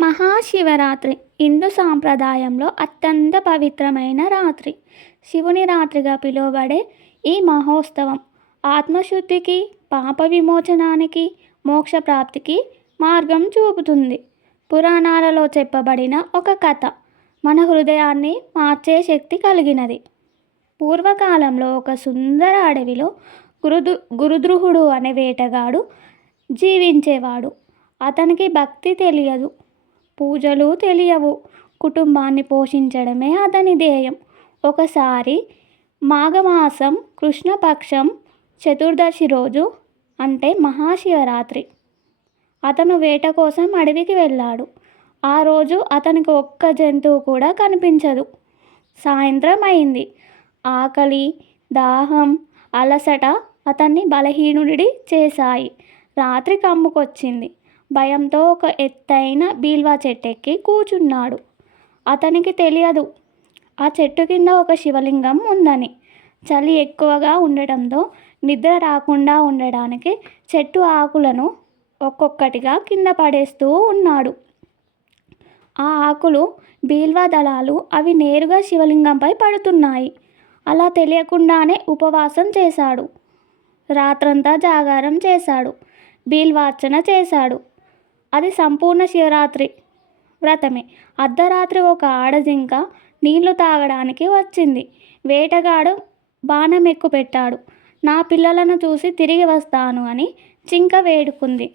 మహాశివరాత్రి హిందూ సాంప్రదాయంలో అత్యంత పవిత్రమైన రాత్రి. శివుని రాత్రిగా పిలువబడే ఈ మహోత్సవం ఆత్మశుద్ధికి, పాప విమోచనానికి, మోక్షప్రాప్తికి మార్గం చూపుతుంది. పురాణాలలో చెప్పబడిన ఒక కథ మన హృదయాన్ని మార్చే శక్తి కలిగినది. పూర్వకాలంలో ఒక సుందర అడవిలో గురుద్రుహుడు అనే వేటగాడు జీవించేవాడు. అతనికి భక్తి తెలియదు, పూజలు తెలియవు. కుటుంబాన్ని పోషించడమే అతని ధ్యేయం. ఒకసారి మాఘమాసం కృష్ణపక్షం చతుర్దశి రోజు, అంటే మహాశివరాత్రి, అతను వేట కోసం అడవికి వెళ్ళాడు. ఆ రోజు అతనికి ఒక్క జంతువు కూడా కనిపించదు. సాయంత్రం అయింది. ఆకలి, దాహం, అలసట అతన్ని బలహీనుడి చేశాయి. రాత్రి కమ్ముకొచ్చింది. భయంతో ఒక ఎత్తైన బీల్వా చెట్టెక్కి కూర్చున్నాడు. అతనికి తెలియదు ఆ చెట్టు కింద ఒక శివలింగం ఉందని. చలి ఎక్కువగా ఉండటంతో నిద్ర రాకుండా ఉండడానికి చెట్టు ఆకులను ఒక్కొక్కటిగా కింద పడేస్తూ ఉన్నాడు. ఆ ఆకులు బీల్వా దళాలు. అవి నేరుగా శివలింగంపై పడుతున్నాయి. అలా తెలియకుండానే ఉపవాసం చేశాడు. రాత్రంతా జాగారం చేశాడు. బీల్వార్చన చేశాడు. అది సంపూర్ణ శివరాత్రి వ్రతమే. అర్ధరాత్రి ఒక ఆడజింక నీళ్లు తాగడానికి వచ్చింది. వేటగాడు బాణం ఎక్కుపెట్టాడు. నా పిల్లలను చూసి తిరిగి వస్తాను అని జింక వేడుకుంది.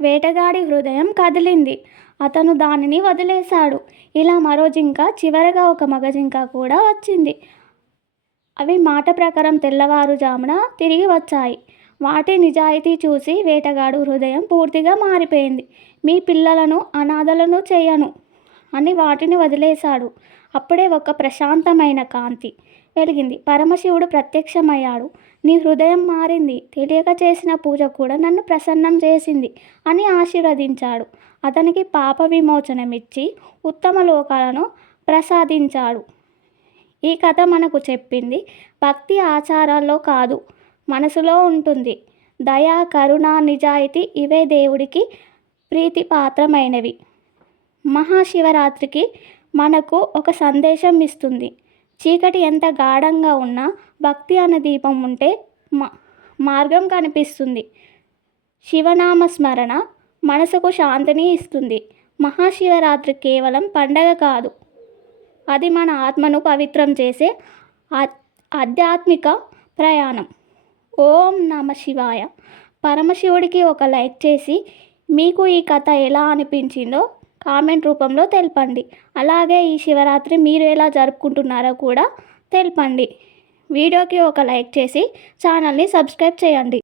వేటగాడి హృదయం కదిలింది. అతను దానిని వదిలేశాడు. ఇలా మరో జింక, చివరగా ఒక మగ జింక కూడా వచ్చింది. అవి మాట ప్రకారం తెల్లవారుజామున తిరిగి వచ్చాయి. వాటి నిజాయితీ చూసి వేటగాడు హృదయం పూర్తిగా మారిపోయింది. మీ పిల్లలను అనాథలను చేయను అని వాటిని వదిలేశాడు. అప్పుడే ఒక ప్రశాంతమైన కాంతి వెలిగింది. పరమశివుడు ప్రత్యక్షమయ్యాడు. నీ హృదయం మారింది. తెలియక చేసిన పూజ కూడా నన్ను ప్రసన్నం చేసింది అని ఆశీర్వదించాడు. అతనికి పాప విమోచనమిచ్చి ఉత్తమ లోకాలను ప్రసాదించాడు. ఈ కథ మనకు చెప్పింది, భక్తి ఆచారాల్లో కాదు, మనసులో ఉంటుంది. దయ, కరుణ, నిజాయితీ ఇవే దేవుడికి ప్రీతిపాత్రమైనవి. మహాశివరాత్రికి మనకు ఒక సందేశం ఇస్తుంది. చీకటి ఎంత గాఢంగా ఉన్నా భక్తి అనే దీపం ఉంటే మార్గం కనిపిస్తుంది. శివనామ స్మరణ మనసుకు శాంతిని ఇస్తుంది. మహాశివరాత్రి కేవలం పండగ కాదు, అది మన ఆత్మను పవిత్రం చేసే ఆధ్యాత్మిక ప్రయాణం. ఓం నమ శివాయ. పరమశివుడికి ఒక లైక్ చేసి మీకు ఈ కథ ఎలా అనిపించిందో కామెంట్ రూపంలో తెలపండి. అలాగే ఈ శివరాత్రి మీరు ఎలా జరుపుకుంటున్నారో కూడా తెలపండి. వీడియోకి ఒక లైక్ చేసి ఛానల్ని సబ్స్క్రైబ్ చేయండి.